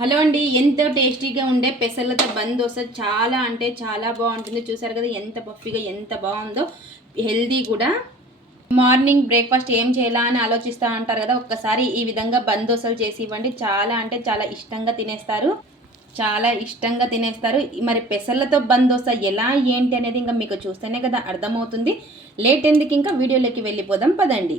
Hello అండి ఎంతో టేస్టీగా ఉండే పెసర్లతో బంద్ దోశ చాలా అంటే చాలా బాగుంటుంది. చూసారు కదా ఎంత పఫీగా ఎంత బాగుందో. హెల్దీ కూడా. మార్నింగ్ బ్రేక్ఫాస్ట్ ఏం చేయాలా అని ఆలోచిస్తూ ఉంటారు కదా ఒక్కసారి ఈ విధంగా బంద్ దోశలు చేసి ఇవ్వండి. చాలా అంటే చాలా ఇష్టంగా తినేస్తారు. చాలా ఇష్టంగా తినేస్తారు. మరి పెసర్లతో బంద్ దోశ ఎలా ఏంటి అనేది ఇంకా మీకు చూస్తేనే కదా అర్థమవుతుంది. లేట్ ఎందుకు ఇంకా వీడియోలోకి వెళ్ళిపోదాం పదండి.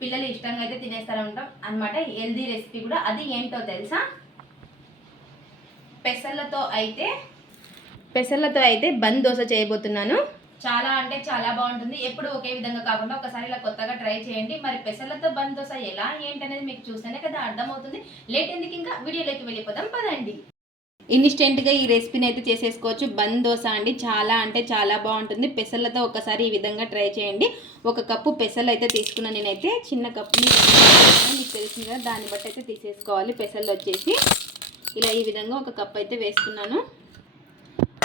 పిల్లలు ఇష్టంగా అయితే తినేస్తూ ఉంటాం. అనమాట హెల్దీ రెసిపీ కూడా. అది ఏంటో తెలుసా? పెసర్లతో అయితే పెసర్లతో అయితే బంద్ దోశ చేయబోతున్నాను. చాలా అంటే చాలా బాగుంటుంది. ఎప్పుడు ఒకే విధంగా కాకుండా ఒకసారి ఇలా కొత్తగా ట్రై చేయండి. మరి పెసర్లతో బంద్ దోశ ఎలా ఏంటి అనేది మీకు చూస్తేనే కదా అర్థమవుతుంది. లేట్ ఎందుకు ఇంకా? వీడియోలోకి వెళ్ళిపోదాం. పదండి. ఇన్స్టెంట్గా ఈ రెసిపీని అయితే చేసేసుకోవచ్చు. బంద్ దోశ అండి. చాలా అంటే చాలా బాగుంటుంది. పెసర్లతో ఒకసారి ఈ విధంగా ట్రై చేయండి. ఒక కప్పు పెసలు అయితే తీసుకున్నాను నేనైతే. చిన్న కప్పుని మీకు తెలిసింది కదా దాన్ని బట్టి అయితే తీసేసుకోవాలి. పెసలు వచ్చేసి ఇలా ఈ విధంగా ఒక కప్ అయితే వేసుకున్నాను.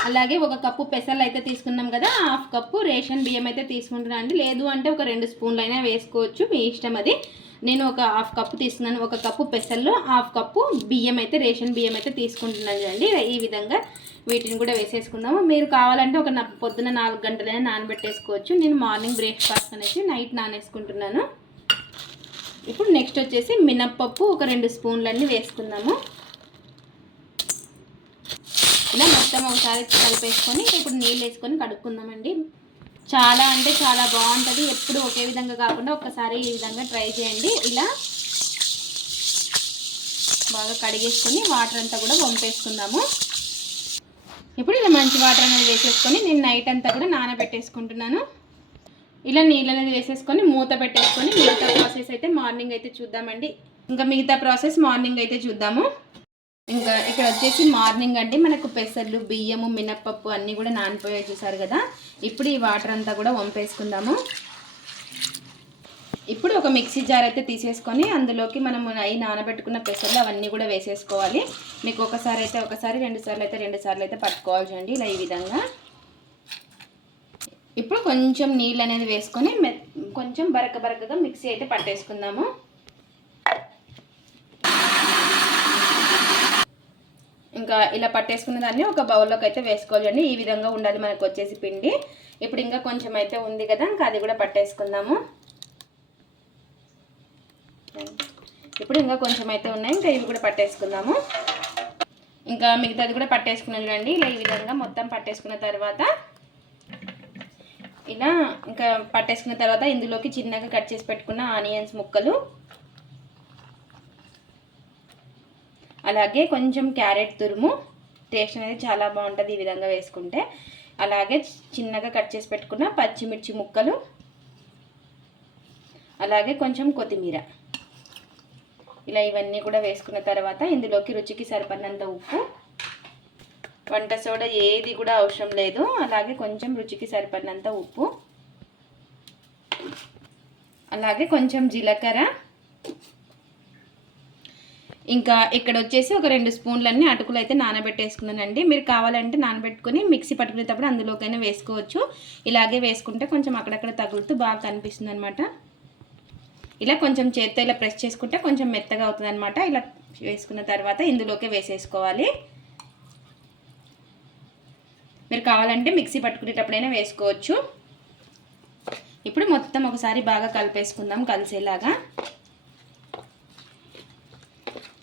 అలాగే ఒక కప్పు పెసలు అయితే తీసుకున్నాం కదా హాఫ్ కప్పు రేషన్ బియ్యం అయితే తీసుకుంటున్నాను అండి. లేదు అంటే ఒక రెండు స్పూన్లు అయినా వేసుకోవచ్చు. మీ ఇష్టం అది. నేను ఒక హాఫ్ కప్పు తీసుకున్నాను. ఒక కప్పు పెసర్లు హాఫ్ కప్పు బియ్యం అయితే రేషన్ బియ్యం అయితే తీసుకుంటున్నాను అండి ఈ విధంగా వీటిని కూడా వేసేసుకుందాము. మీరు కావాలంటే ఒక నా- పొద్దున నాలుగు గంటలైనా నానబెట్టేసుకోవచ్చు. నేను మార్నింగ్ బ్రేక్ఫాస్ట్ అనేసి నైట్ నానేసుకుంటున్నాను. ఇప్పుడు నెక్స్ట్ వచ్చేసి మినప్పప్పు ఒక రెండు స్పూన్లన్నీ వేసుకుందాము. ఇలా మొత్తం ఒకసారి కలిపేసుకొని ఇప్పుడు నీళ్ళు వేసుకొని కడుక్కుందామండి. చాలా అంటే చాలా బాగుంటుంది. ఎప్పుడు ఒకే విధంగా కాకుండా ఒకసారి ఈ విధంగా ట్రై చేయండి. ఇలా బాగా కడిగేసుకొని వాటర్ అంతా కూడా పంపేసుకుందాము ఇప్పుడు ఇలా మంచి వాటర్ అనేది వేసేసుకొని నేను నైట్ అంతా కూడా నానబెట్టేసుకుంటున్నాను. ఇలా నీళ్ళు అనేది వేసేసుకొని మూత పెట్టేసుకొని మిగతా ప్రాసెస్ అయితే మార్నింగ్ అయితే చూద్దామండి. ఇంకా మిగతా ప్రాసెస్ మార్నింగ్ అయితే చూద్దాము. ఇంకా ఇక్కడ వచ్చేసి మార్నింగ్ అండి మనకు పెసర్లు బియ్యము మినప్పప్పు అన్నీ కూడా నానిపోయాయి చూసారు కదా? ఇప్పుడు ఈ వాటర్ అంతా కూడా వంపేసుకుందాము. ఇప్పుడు ఒక మిక్సీ జార్ అయితే తీసేసుకొని అందులోకి మనము అయి నానబెట్టుకున్న పెసర్లు అవన్నీ కూడా వేసేసుకోవాలి. మీకు ఒకసారి అయితే ఒకసారి రెండు సార్లు అయితే రెండు సార్లు అయితే పట్టుకోవాలి చూడండి ఇలా ఈ విధంగా. ఇప్పుడు కొంచెం నీళ్ళు అనేది వేసుకొని కొంచెం బరక బరకగా మిక్సీ అయితే పట్టేసుకుందాము. ఇంకా ఇలా పట్టేసుకున్న దాన్ని ఒక బౌల్లోకి అయితే వేసుకోవాలండి ఈ విధంగా ఉండాలి మనకు వచ్చేసి పిండి. ఇప్పుడు ఇంకా కొంచెం అయితే ఉంది కదా ఇంకా అది కూడా పట్టేసుకుందాము. ఇప్పుడు ఇంకా కొంచెం అయితే ఉన్నాయి ఇంకా ఇవి కూడా పట్టేసుకుందాము. ఇంకా మిగతాది కూడా పట్టేసుకున్నాం ఇలా ఈ విధంగా మొత్తం పట్టేసుకున్న తర్వాత ఇలా ఇంకా పట్టేసుకున్న తర్వాత ఇందులోకి చిన్నగా కట్ చేసి పెట్టుకున్న ఆనియన్స్ ముక్కలు. అలాగే కొంచెం క్యారెట్ తురుము. టేస్ట్ అనేది చాలా బాగుంటుంది ఈ విధంగా వేసుకుంటే. అలాగే చిన్నగా కట్ చేసి పెట్టుకున్న పచ్చిమిర్చి ముక్కలు. అలాగే కొంచెం కొత్తిమీర. ఇలా ఇవన్నీ కూడా వేసుకున్న తర్వాత ఇందులోకి రుచికి సరిపడినంత ఉప్పు. వంట సోడా ఏది కూడా అవసరం లేదు. అలాగే కొంచెం రుచికి సరిపడినంత ఉప్పు. అలాగే కొంచెం జీలకర్ర. ఇంకా ఇక్కడ వచ్చేసి ఒక రెండు స్పూన్లన్నీ అటుకులు అయితే నానబెట్టేసుకున్నానండి. మీరు కావాలంటే నానబెట్టుకుని మిక్సీ పట్టుకునేటప్పుడు అందులోకైనా వేసుకోవచ్చు. ఇలాగే వేసుకుంటే కొంచెం అక్కడక్కడ తగులుతూ బాగా కనిపిస్తుంది అనమాట ఇలా కొంచెం చేత్తో ఇలా ప్రెస్ చేసుకుంటే కొంచెం మెత్తగా అవుతుంది అనమాట ఇలా వేసుకున్న తర్వాత ఇందులోకే వేసేసుకోవాలి. మీరు కావాలంటే మిక్సీ పట్టుకునేటప్పుడైనా వేసుకోవచ్చు. ఇప్పుడు మొత్తం ఒకసారి బాగా కలిపేసుకుందాం కలిసేలాగా.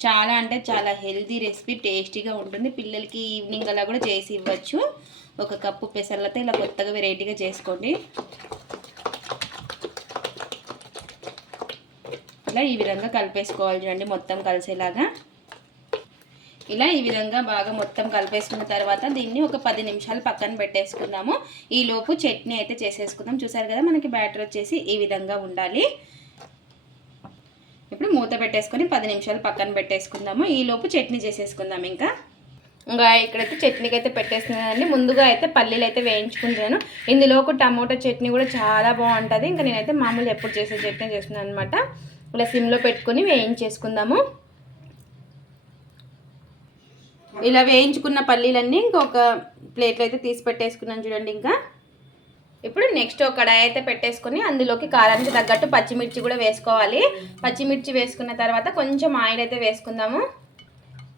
చాలా అంటే చాలా హెల్తీ రెసిపీ టేస్టీగా ఉంటుంది. పిల్లలకి ఈవినింగ్ అలా కూడా చేసి ఇవ్వచ్చు. ఒక కప్పు పెసర్లతో ఇలా కొత్తగా వెరైటీగా చేసుకోండి. ఇలా ఈ విధంగా కలిపేసుకోవాలి చూడండి మొత్తం కలిసేలాగా. ఇలా ఈ విధంగా బాగా మొత్తం కలిపేసుకున్న తర్వాత దీన్ని ఒక పది నిమిషాలు పక్కన పెట్టేసుకుందాము. ఈ లోపు చట్నీ అయితే చేసేసుకుందాం. చూసారు కదా మనకి బ్యాటర్ వచ్చేసి ఈ విధంగా ఉండాలి. మూత పెట్టేసుకొని పది నిమిషాలు పక్కన పెట్టేసుకుందాము. ఈలోపు చట్నీ చేసేసుకుందాం ఇంకా. ఇంకా ఇక్కడైతే చట్నీకి అయితే పెట్టేస్తున్నానండి. ముందుగా అయితే పల్లీలు అయితే వేయించుకుంటున్నాను. ఇందులో ఒక టమోటా చట్నీ కూడా చాలా బాగుంటుంది. ఇంకా నేనైతే మామూలు ఎప్పుడు చేసే చట్నీ చేస్తున్నాను అనమాట ఇలా సిమ్లో పెట్టుకొని వేయించేసుకుందాము. ఇలా వేయించుకున్న పల్లీలన్నీ ఇంకొక ప్లేట్లో అయితే తీసి పెట్టేసుకున్నాను చూడండి ఇంకా. ఇప్పుడు నెక్స్ట్ ఒక కడాయి అయితే పెట్టేసుకొని అందులోకి కారానికి తగ్గట్టు పచ్చిమిర్చి కూడా వేసుకోవాలి. పచ్చిమిర్చి వేసుకున్న తర్వాత కొంచెం ఆయిల్ అయితే వేసుకుందాము.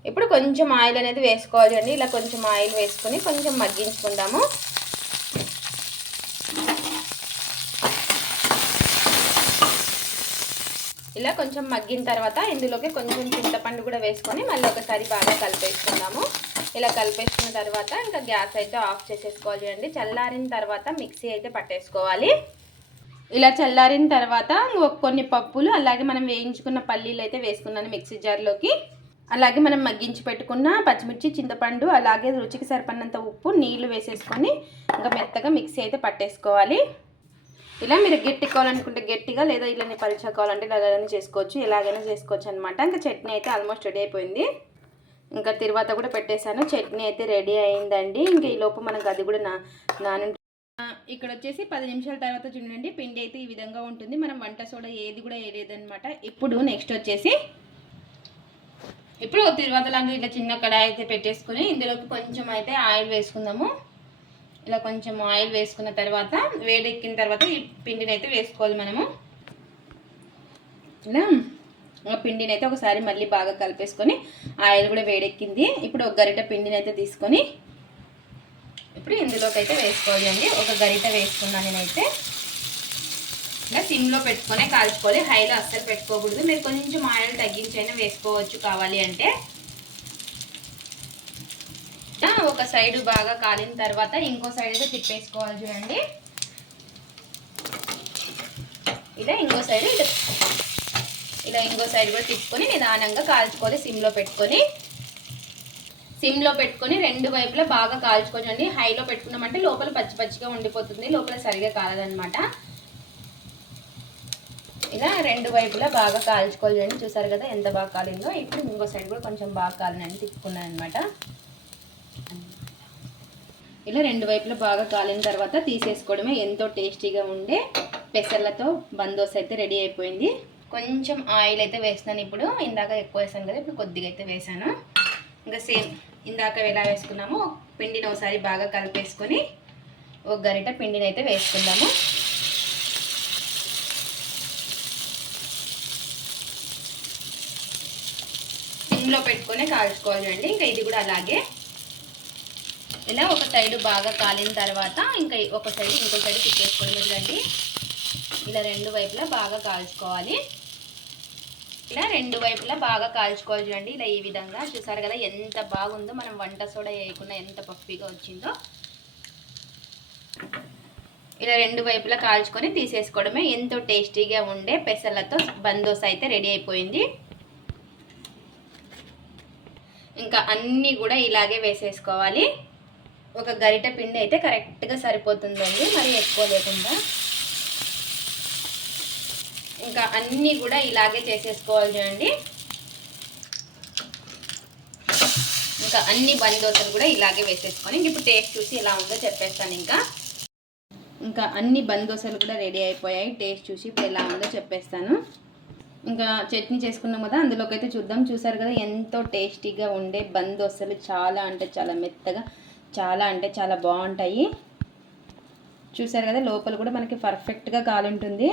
ఇప్పుడు కొంచెం ఆయిల్ అనేది వేసుకోవాలి అండి. ఇలా కొంచెం ఆయిల్ వేసుకొని కొంచెం మగ్గించుకుందాము. ఇలా కొంచెం మగ్గిన తర్వాత ఇందులోకి కొంచెం చింతపండు కూడా వేసుకొని మళ్ళీ ఒకసారి బాగా కలిపేసుకుందాము. ఇలా కలిపేసుకున్న తర్వాత ఇంకా గ్యాస్ అయితే ఆఫ్ చేసేసుకోవాలి అండి చల్లారిన తర్వాత మిక్సీ అయితే పట్టేసుకోవాలి. ఇలా చల్లారిన తర్వాత కొన్ని పప్పులు అలాగే మనం వేయించుకున్న పల్లీలు అయితే వేసుకున్నాను మిక్సీ జార్లోకి అలాగే మనం మగ్గించి పెట్టుకున్న పచ్చిమిర్చి చింతపండు అలాగే రుచికి సరిపడినంత ఉప్పు నీళ్ళు వేసేసుకొని ఇంకా మెత్తగా మిక్సీ అయితే పట్టేసుకోవాలి. ఇలా మీరు గట్టి కావాలనుకుంటే గట్టిగా లేదా ఇలా పలుచగా కావాలంటే ఇలాగైనా చేసుకోవచ్చు ఎలాగైనా చేసుకోవచ్చు అనమాట ఇంకా చట్నీ అయితే ఆల్మోస్ట్ రెడీ అయిపోయింది. ఇంకా తిరువాత కూడా పెట్టేశాను. చట్నీ అయితే రెడీ అయిందండి. ఇంకా ఈ లోపు మనకు అది కూడా నా నాను ఇక్కడ వచ్చేసి పది నిమిషాల తర్వాత చూడండి పిండి అయితే ఈ విధంగా ఉంటుంది. మనం వంట సోడా ఏది కూడా వేయలేదనమాట ఇప్పుడు నెక్స్ట్ వచ్చేసి ఇప్పుడు తిరువాత లాంటి ఇట్లా చిన్న కడాయి అయితే పెట్టేసుకొని ఇందులోకి కొంచెం అయితే ఆయిల్ వేసుకుందాము. ఇలా కొంచెం ఆయిల్ వేసుకున్న తర్వాత వేడెక్కిన తర్వాత ఈ పిండిని అయితే వేసుకోవాలి మనము. ఇలా. పిండిని అయితే ఒకసారి మళ్ళీ బాగా కలిపేసుకొని ఆయిల్ కూడా వేడెక్కింది. ఇప్పుడు ఒక గరిట పిండిని అయితే తీసుకొని ఇప్పుడు ఇందులోకి అయితే వేసుకోవాలి అండి. ఒక గరిట వేసుకున్నాను నేనైతే. ఇలా సిమ్లో పెట్టుకొని కాల్చుకోవాలి. హైలో అస్సలు పెట్టుకోకూడదు. మీరు కొంచెం ఆయిల్ తగ్గించైనా వేసుకోవచ్చు కావాలి అంటే. ఒక సైడ్ బాగా కాలిన తర్వాత ఇంకో సైడ్ అయితే తిప్పేసుకోవాలి చూడండి. ఇలా ఇంకో సైడ్ ఇలా ఇంకో సైడ్ కూడా తిప్పుకొని నిదానంగా కాల్చుకోవాలి. సిమ్లో పెట్టుకొని. సిమ్లో పెట్టుకొని రెండు వైపులా బాగా కాల్చుకోవచ్చండి. హైలో పెట్టుకున్నామంటే లోపల పచ్చి పచ్చిగా ఉండిపోతుంది. లోపల సరిగా కాలదనమాట ఇలా రెండు వైపులా బాగా కాల్చుకోవాలండి. చూసారు కదా ఎంత బాగా కాలిందో. ఇప్పుడు ఇంకో సైడ్ కూడా కొంచెం బాగా కాలినని తిప్పుకున్నాను అనమాట ఇలా రెండు వైపులా బాగా కాలిన తర్వాత తీసేసుకోవడమే ఎంతో టేస్టీగా ఉండే పెసర్లతో బందోస్ అయితే రెడీ అయిపోయింది. కొంచెం ఆయిల్ అయితే వేస్తున్నాను ఇప్పుడు. ఇందాక ఎక్కువ వేసాను కదా ఇప్పుడు కొద్దిగా అయితే వేసాను. ఇంకా సేమ్ ఇందాక ఎలా వేసుకున్నామో పిండిని ఒకసారి బాగా కలిపేసుకొని ఒక గరిట పిండిని అయితే వేసుకుందాము. సిమ్లో పెట్టుకొని కాల్చుకోవాలండి. ఇంకా ఇది కూడా అలాగే. ఇలా ఒక సైడ్ బాగా కాలిన తర్వాత ఇంకా ఒక సైడ్ ఇంకో సైడ్ తిప్పేసుకోవడం చూడండి ఇలా రెండు వైపులా బాగా కాల్చుకోవాలి. ఇలా రెండు వైపులా బాగా కాల్చుకోవాలి చూడండి. ఇలా ఈ విధంగా చూసారు కదా ఎంత బాగుందో. మనం వంట సోడా వేయకుండా ఎంత పప్పిగా వచ్చిందో. ఇలా రెండు వైపులా కాల్చుకొని తీసేసుకోవడమే. ఎంతో టేస్టీగా ఉండే పెసర్లతో బందోస అయితే రెడీ అయిపోయింది. ఇంకా అన్నీ కూడా ఇలాగే వేసేసుకోవాలి. ఒక గరిట పిండి అయితే కరెక్ట్గా సరిపోతుందండి. మరి ఎక్కువ లేకుండా. ఇంకా అన్నీ కూడా ఇలాగే చేసేసుకోవాలి చూడండి. ఇంకా అన్ని బందోసలు కూడా ఇలాగే వేసేసుకొని ఇప్పుడు టేస్ట్ చూసి ఎలా ఉందో చెప్పేస్తాను ఇంకా. ఇంకా అన్ని బందోసలు కూడా రెడీ అయిపోయాయి. టేస్ట్ చూసి ఇప్పుడు ఎలా ఉందో చెప్పేస్తాను. ఇంకా చట్నీ చేసుకున్నాం కదా అందులోకి అయితే చూద్దాం. చూసారు కదా ఎంతో టేస్టీగా ఉండే బందోసలు చాలా అంటే చాలా మెత్తగా చాలా అంటే చాలా బాగుంటాయి. చూసారు కదా లోపల కూడా మనకి పర్ఫెక్ట్గా కాలుంటుంది.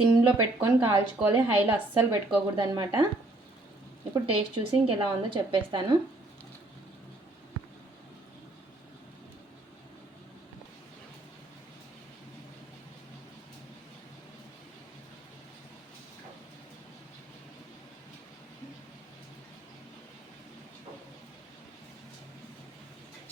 సిమ్లో పెట్టుకొని కాల్చుకోవాలి. హైలో అస్సలు పెట్టుకోకూడదు అనమాట ఇప్పుడు టేస్ట్ చూసి ఇంకెలా ఉందో చెప్పేస్తాను.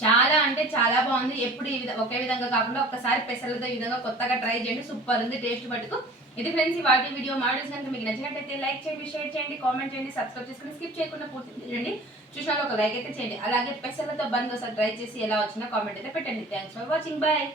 చాలా అంటే చాలా బాగుంది. ఎప్పుడు ఈ ఒకే విధంగా కాకుండా ఒక్కసారి పెసలతో ఈ విధంగా కొత్తగా ట్రై చేయండి. సూపర్ ఉంది. టేస్ట్ పట్టుకు ఇది ఫ్రెండ్స్ వాటి వీడియో మోడల్స్ కనుక మీకు నచ్చినట్టయితే లైక్ చేయండి షేర్ చేయండి కామెంట్ చేయండి సబ్స్క్రైబ్ చేసుకుని స్కిప్ చేయకుండా పూర్తి చేయండి చూసిన ఒక లైక్ అయితే చేయండి. అలాగే పెసలతో బంద్ ఒకసారి ట్రై చేసి ఎలా వచ్చినా కామెంట్ అయితే పెట్టండి. Thanks for watching bye